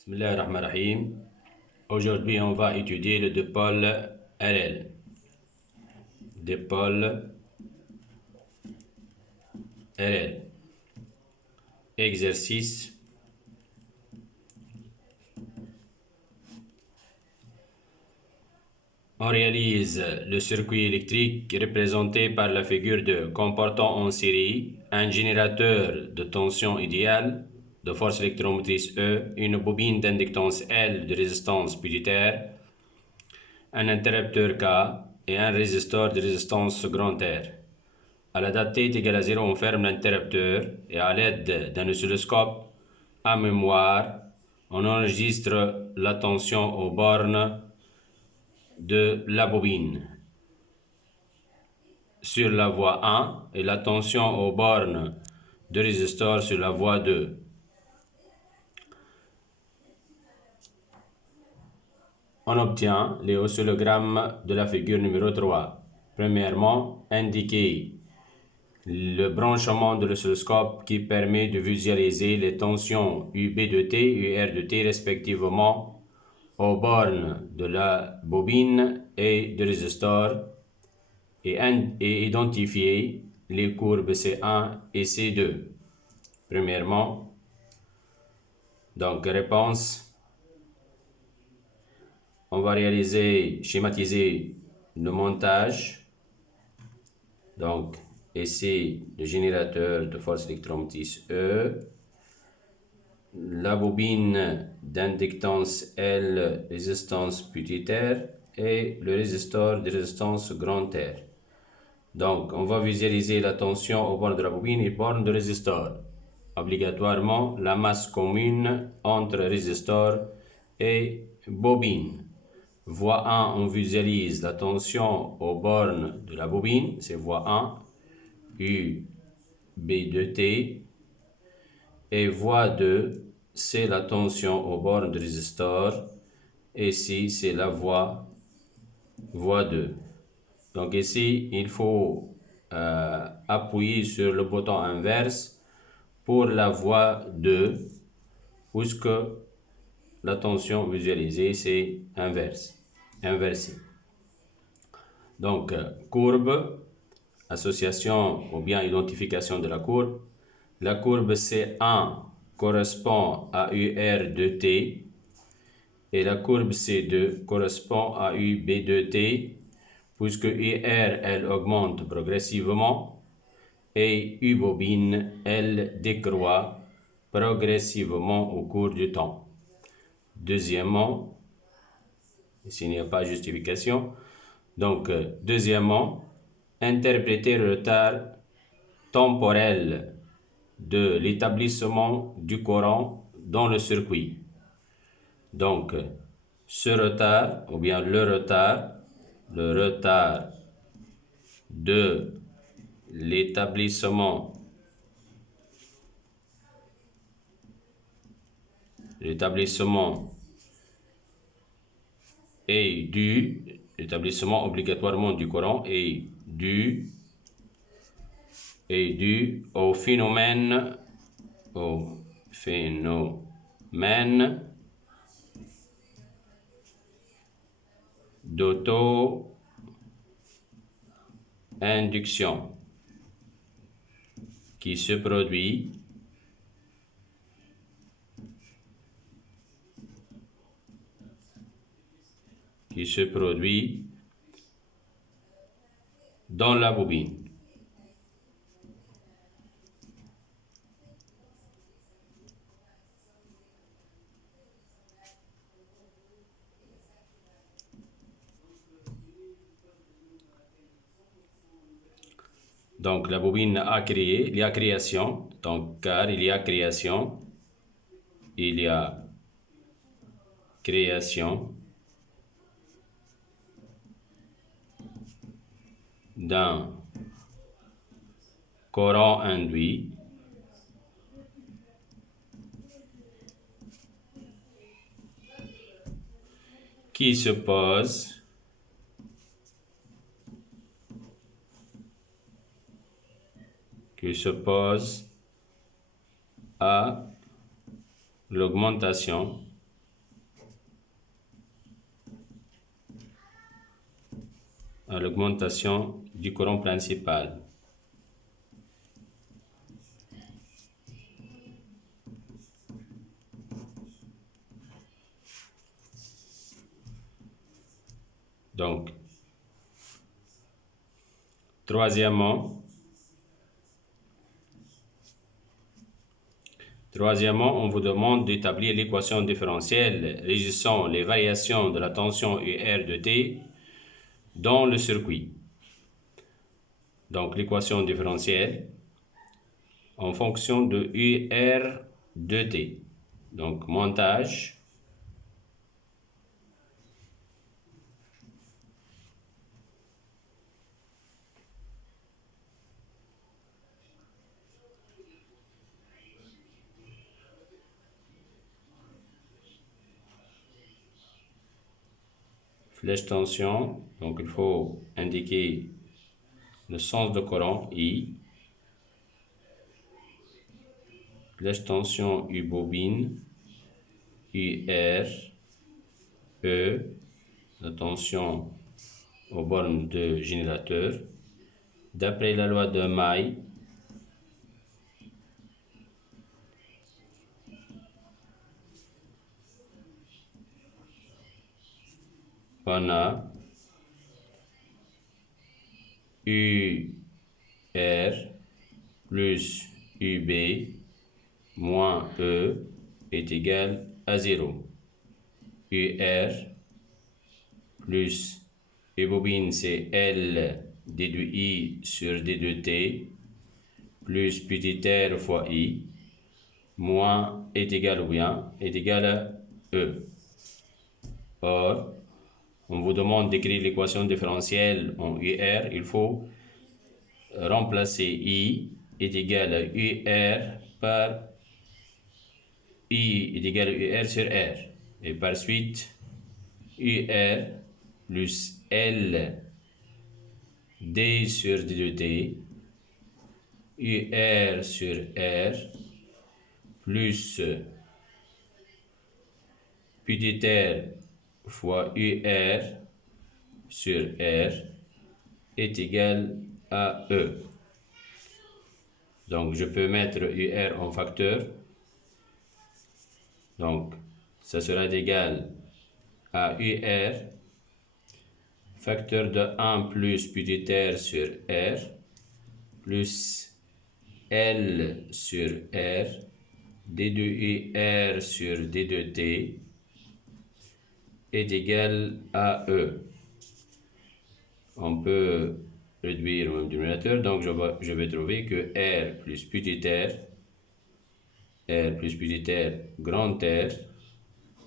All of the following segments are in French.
Bismillahirrahmanirrahim. Aujourd'hui, on va étudier le dipôle RL. Dipôle RL. Exercice. On réalise le circuit électrique représenté par la figure de comportant en série un générateur de tension idéale, de force électromotrice E, une bobine d'inductance L de résistance budgétaire, un interrupteur K et un résisteur de résistance grand R. À la date t égale à 0, on ferme l'interrupteur et à l'aide d'un oscilloscope à mémoire, on enregistre la tension aux bornes de la bobine sur la voie 1 et la tension aux bornes de résisteur sur la voie 2. On obtient les oscillogrammes de la figure numéro 3. Premièrement, indiquer le branchement de l'oscilloscope qui permet de visualiser les tensions UB de T et UR de T respectivement aux bornes de la bobine et de résisteur et identifier les courbes C1 et C2. Premièrement, donc réponse, on va schématiser le montage. Donc ici le générateur de force électromotrice E, la bobine d'inductance L, résistance putaire et le résisteur de résistance grand R. Donc on va visualiser la tension aux bornes de la bobine et bornes de résisteur. Obligatoirement la masse commune entre résisteur et bobine. Voie 1, on visualise la tension aux bornes de la bobine, c'est voie 1, U, B de T. Et voie 2, c'est la tension aux bornes de résisteur. Et ici, c'est la voie 2. Donc ici, il faut appuyer sur le bouton inverse pour la voie 2, puisque la tension visualisée, c'est inversée. Donc, courbe, association ou bien identification de la courbe. La courbe C1 correspond à UR de T et la courbe C2 correspond à UB de T, puisque UR, elle augmente progressivement et U bobine, elle décroît progressivement au cours du temps. Deuxièmement, ici il n'y a pas de justification, donc deuxièmement, interpréter le retard temporel de l'établissement du courant dans le circuit. Donc, ce retard, ou bien le retard de l'établissement l'établissement obligatoirement du courant est dû au phénomène d'auto-induction qui se produit dans la bobine. Donc la bobine a créé, il y a création, donc car il y a création d'un courant induit qui s'oppose à l'augmentation à l'augmentation du courant principal. Donc, troisièmement, on vous demande d'établir l'équation différentielle régissant les variations de la tension UR de T dans le circuit. Donc, l'équation différentielle en fonction de UR de T. Donc, montage. Flèche tension, donc il faut indiquer le sens de courant I. Flèche tension U bobine, UR, E, la tension aux bornes de générateur. D'après la loi de May, on a UR plus UB moins E est égal à 0. UR plus U bobine, c'est L d de I sur d de T plus petit r fois I moins est égal ou bien est égal à E. Or, on vous demande d'écrire l'équation différentielle en UR, il faut remplacer I est égal à UR par I est égal à UR sur R. Et par suite, UR plus L D sur D de T, UR sur R, plus petit r fois UR sur R est égal à E. Donc, je peux mettre UR en facteur. Donc, ça sera égal à UR, facteur de 1 plus petit r sur R, plus L sur R, d de UR sur d de T, est égal à E. On peut réduire mon dénominateur, donc je vais trouver que R plus petit r grand R,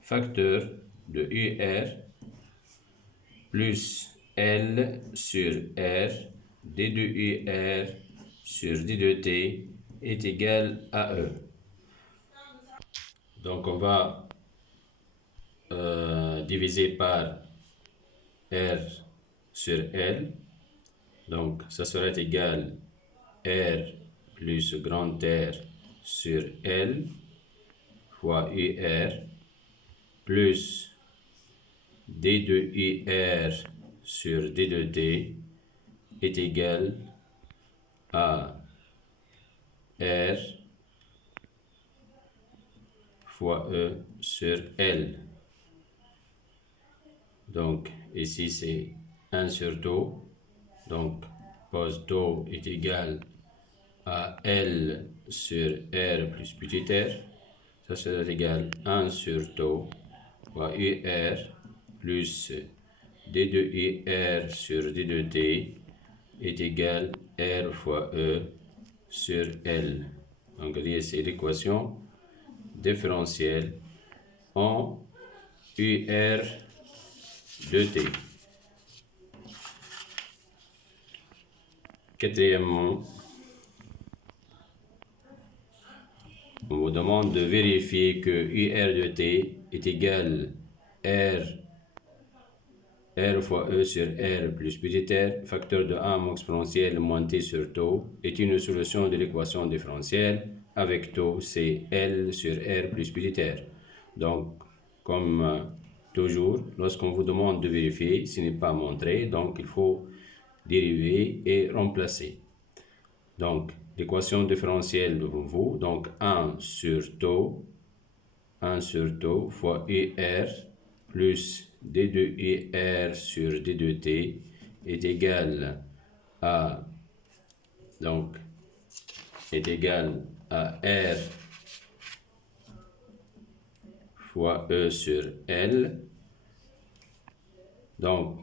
facteur de UR, plus L sur R, d de UR sur d de T est égal à E. Donc on va diviser par R sur L. Donc ça sera égal R plus grand R sur L fois UR plus D de UR sur D de T est égal à R fois E sur L. Donc ici c'est 1 sur tau. Donc pos tau est égal à L sur R plus petit r. Ça sera égal à 1 sur tau fois UR plus D de UR sur D de T est égal R fois E sur L. Donc c'est l'équation différentielle en UR de T. Quatrièmement, on vous demande de vérifier que UR de T est égal R fois E sur R plus petit r, facteur de 1 exponentielle moins T sur tau, est une solution de l'équation différentielle avec tau, c'est L sur R plus petit r. Donc, comme toujours, lorsqu'on vous demande de vérifier, ce n'est pas montré, donc il faut dériver et remplacer. Donc, l'équation différentielle devant vous, donc 1 sur taux fois UR plus D2UR sur D2T est égal à, donc, est égal à R fois E sur L. Donc,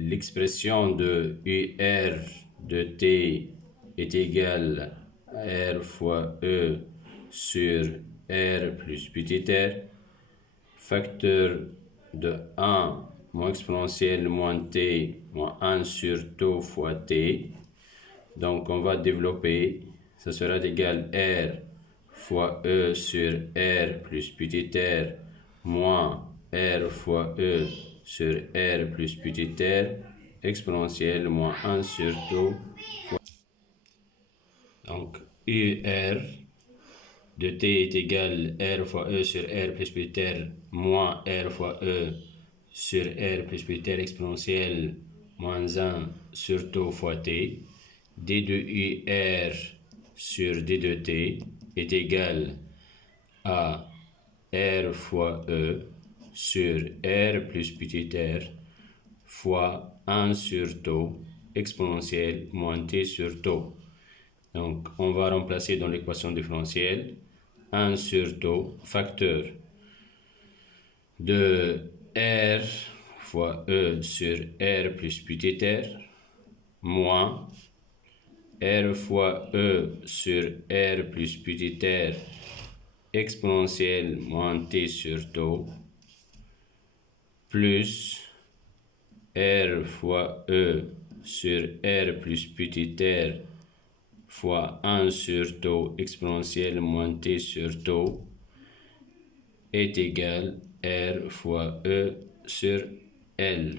l'expression de UR de T est égale à R fois E sur R plus petit r. Facteur de 1 moins exponentielle moins T moins 1 sur taux fois T. Donc, on va développer, ça sera égal R fois E sur R plus petit r moins R fois E sur R plus petit r exponentielle moins 1 sur taux fois. Donc, UR de T est égal R fois E sur R plus petit r moins R fois E sur R plus petit r exponentielle moins 1 sur taux fois T. D2UR sur D2T est égal à R fois E sur R plus petit r fois 1 sur taux exponentielle moins T sur taux. Donc, on va remplacer dans l'équation différentielle 1 sur taux, facteur de R fois E sur R plus petit r moins R fois E sur R plus petit r exponentielle moins T sur taux plus R fois E sur R plus petit r fois 1 sur taux exponentielle moins T sur taux est égal R fois E sur L.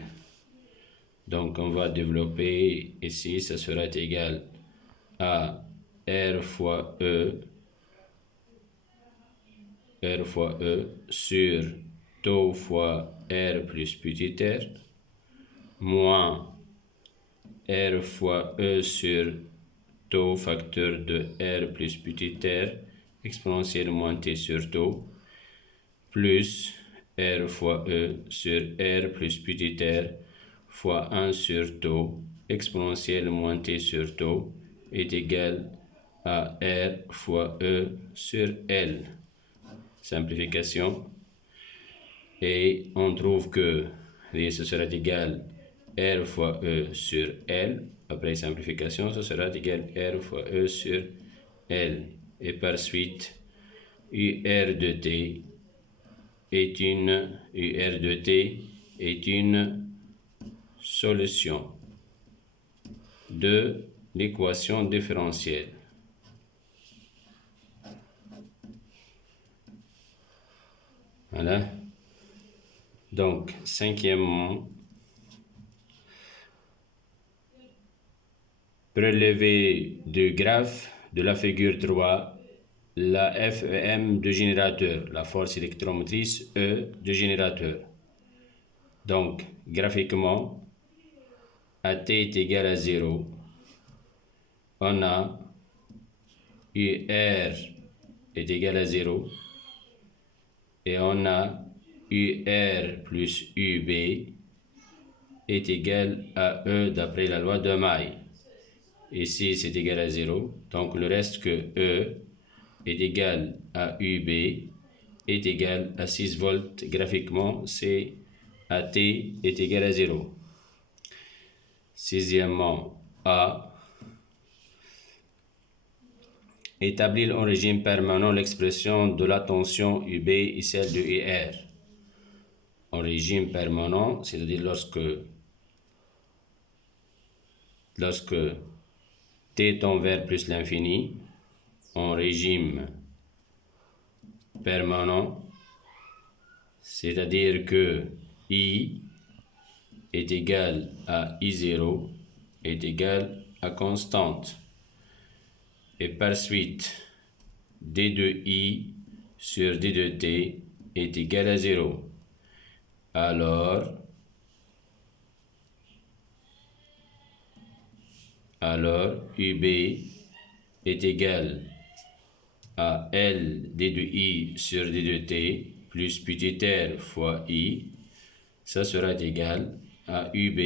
Donc on va développer ici, ça sera égal à R fois E sur taux fois R plus petit r moins R fois E sur taux facteur de R plus petit r exponentielle moins T sur taux plus R fois E sur R plus petit r fois 1 sur taux exponentielle moins T sur taux est égal à R fois E sur L. Simplification. Et on trouve que ce sera égal R fois E sur L. Après simplification, ce sera égal R fois E sur L. Et par suite, UR de T est une solution de l'équation différentielle. Voilà. Donc, cinquièmement, prélever du graphe de la figure 3 la FEM de générateur, la force électromotrice E de générateur. Donc, graphiquement, AT est égal à 0. On a UR est égal à 0. Et on a UR plus UB est égal à E d'après la loi de May. Ici, c'est égal à 0. Donc, le reste que E est égal à UB est égal à 6 volts. Graphiquement, c'est AT est égal à 0. Sixièmement, A. Établir en régime permanent l'expression de la tension UB et celle de UR. En régime permanent, c'est-à-dire lorsque T tend vers plus l'infini, en régime permanent, c'est-à-dire que I est égal à I0 est égal à constante. Et par suite, D2I sur D2T est égal à 0. Alors UB est égal à L d de I sur d de T plus petit r fois I. Ça sera égal à UB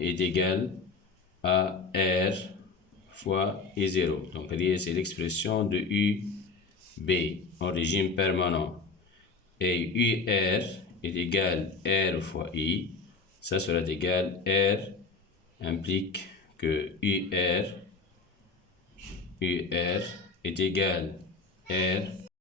est égal à R fois I0. Donc, c'est l'expression de UB en régime permanent. Et UR est égal à R fois I. Ça sera égal à R implique que UR est égal à R